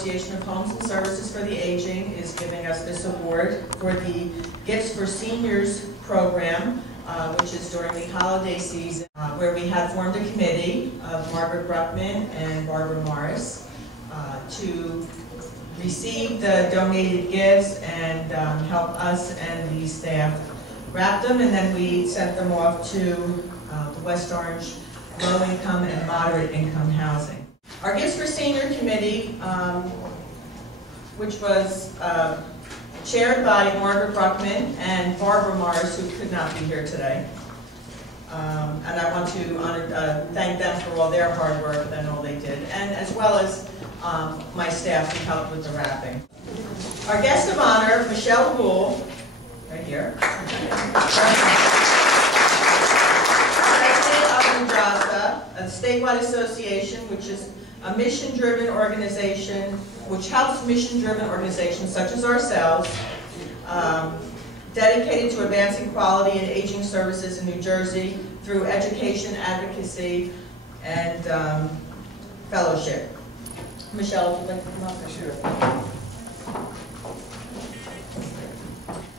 Association of Homes and Services for the Aging is giving us this award for the Gifts for Seniors program, which is during the holiday season, where we have formed a committee of Margaret Bruckman and Barbara Morris to receive the donated gifts and help us and the staff wrap them, and then we sent them off to the West Orange low-income and moderate-income housing. Our Gifts for Senior Committee, which was chaired by Margaret Bruckman and Barbara Morris, who could not be here today. And I want to thank them for all their hard work and all they did, and as well as my staff who helped with the wrapping. Our guest of honor, Michele Guhl, right here. President of NJAHSA, a statewide association which is a mission-driven organization which helps mission-driven organizations such as ourselves, dedicated to advancing quality and aging services in New Jersey through education, advocacy, and fellowship. Michele, would you like to come up? Sure.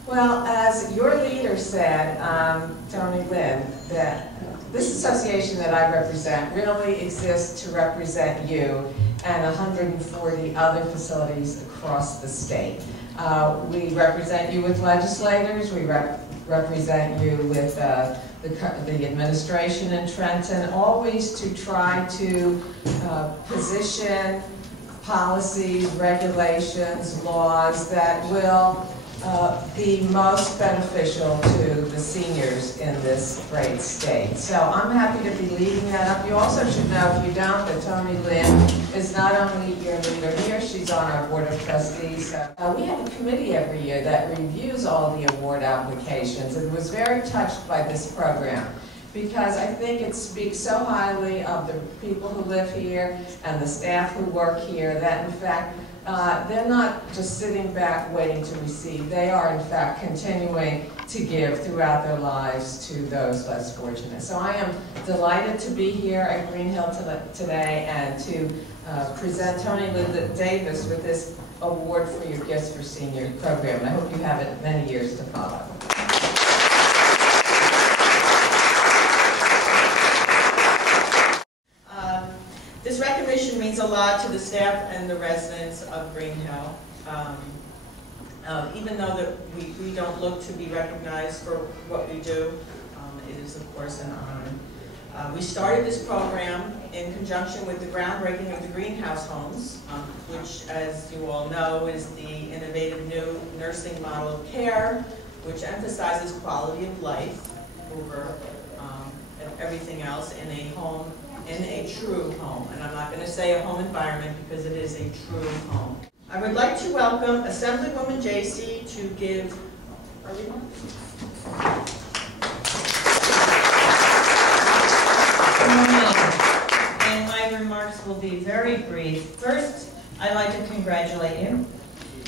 Well, as your leader said, Tony Lynn, that this association that I represent really exists to represent you and 140 other facilities across the state. We represent you with legislators, we represent you with the administration in Trenton, always to try to position policies, regulations, laws that will be most beneficial to the seniors in this great state. So I'm happy to be leading that up. You also should know, if you don't, that Tony Lynn is not only your leader here, she's on our Board of Trustees. We have a committee every year that reviews all the award applications and was very touched by this program, because I think it speaks so highly of the people who live here and the staff who work here that, in fact, they're not just sitting back waiting to receive. They are, in fact, continuing to give throughout their lives to those less fortunate. So I am delighted to be here at Green Hill today and to present Tony Lynn Davis with this award for your Gifts for Senior program. And I hope you have it many years to follow. This recognition means a lot to the staff and the residents of Green Hill. Even though that we don't look to be recognized for what we do, it is of course an honor. We started this program in conjunction with the groundbreaking of the greenhouse homes, which, as you all know, is the innovative new nursing model of care, which emphasizes quality of life over everything else in a home, in a true home. And I'm not going to say a home environment because it is a true home. I would like to welcome Assemblywoman JC to give, and my remarks will be very brief. First, I'd like to congratulate you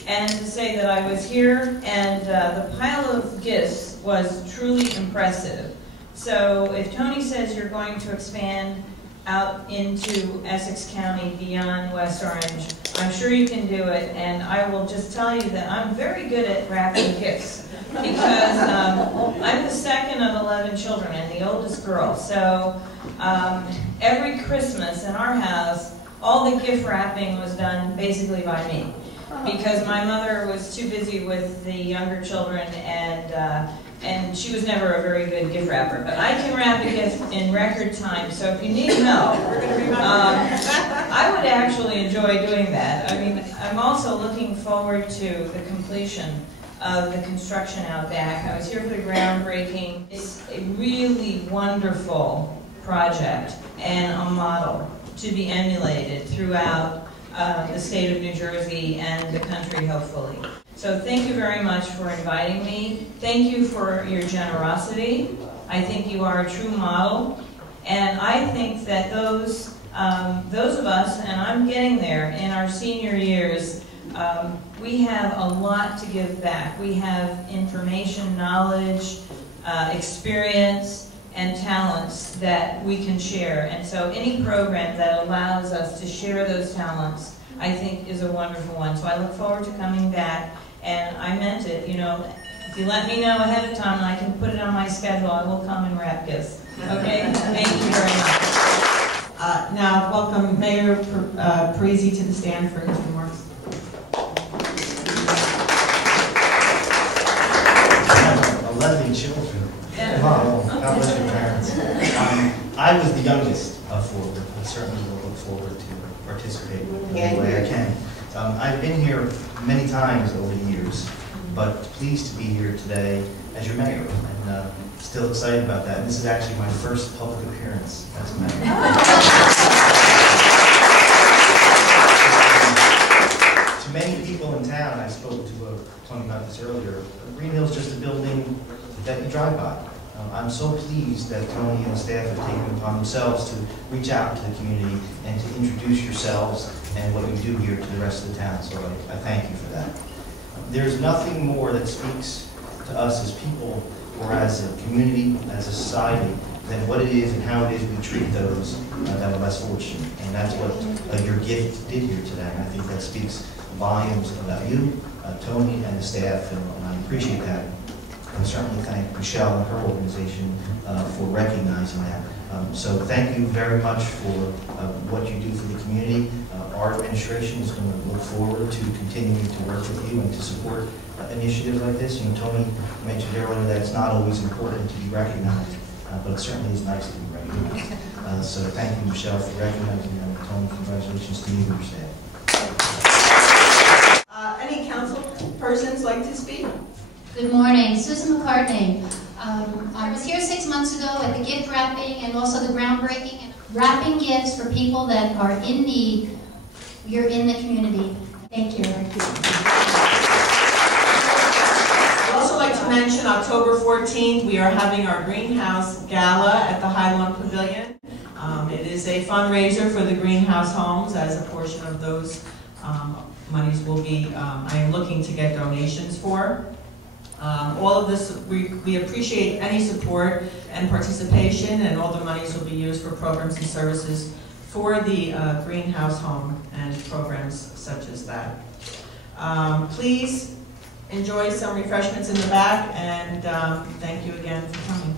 and to say that I was here and the pile of gifts was truly impressive. So if Tony says you're going to expand out into Essex County beyond West Orange, I'm sure you can do it, and I will just tell you that I'm very good at wrapping gifts because I'm the second of 11 children and the oldest girl. So every Christmas in our house, all the gift wrapping was done basically by me because my mother was too busy with the younger children, and she was never a very good gift wrapper. But I can wrap a gift in record time, so if you need help, I would actually enjoy doing that. I mean, I'm also looking forward to the completion of the construction out back. I was here for the groundbreaking. It's a really wonderful project and a model to be emulated throughout the state of New Jersey and the country, hopefully. So thank you very much for inviting me. Thank you for your generosity. I think you are a true model. And I think that those of us, and I'm getting there, in our senior years, we have a lot to give back. We have information, knowledge, experience, and talents that we can share. And so any program that allows us to share those talents, I think is a wonderful one. So I look forward to coming back, and I meant it, you know, if you let me know ahead of time and I can put it on my schedule, I will come and wrap gifts. Okay? Thank you very much. Now, welcome Mayor Parisi to the stand for his remarks. I have 11 children. Wow, God bless your parents. I was the youngest of 4, but I certainly will look forward to participating in any way I can. I've been here many times over the years, but pleased to be here today as your mayor, and still excited about that. And this is actually my first public appearance as mayor. To many people in town, I spoke to Tony about this earlier, Green Hill's just a building that you drive by. I'm so pleased that Tony and the staff have taken it upon themselves to reach out to the community and to introduce yourselves and what you do here to the rest of the town, so I thank you for that. There's nothing more that speaks to us as people or as a community, as a society, than what it is and how it is we treat those that are less fortunate. And that's what your gift did here today. And I think that speaks volumes about you, Tony, and the staff, and I appreciate that. And certainly thank Michele and her organization for recognizing that. So thank you very much for what you do for the community. Our administration is going to look forward to continuing to work with you and to support initiatives like this. You know, Tony mentioned earlier that it's not always important to be recognized, but it certainly is nice to be recognized. So thank you, Michele, for recognizing them. Tony, congratulations to you and your staff. Any council persons like to speak? Good morning, Susan McCartney. I was here 6 months ago at the gift wrapping and also the groundbreaking and wrapping gifts for people that are in need. You're in the community. Thank you. I'd also like to mention October 14th, we are having our Greenhouse Gala at the High Lawn Pavilion. It is a fundraiser for the Greenhouse Homes, as a portion of those monies will be, I am looking to get donations for. All of this, we appreciate any support and participation, and all the monies will be used for programs and services for the Greenhouse Home and programs such as that. Please enjoy some refreshments in the back, and thank you again for coming.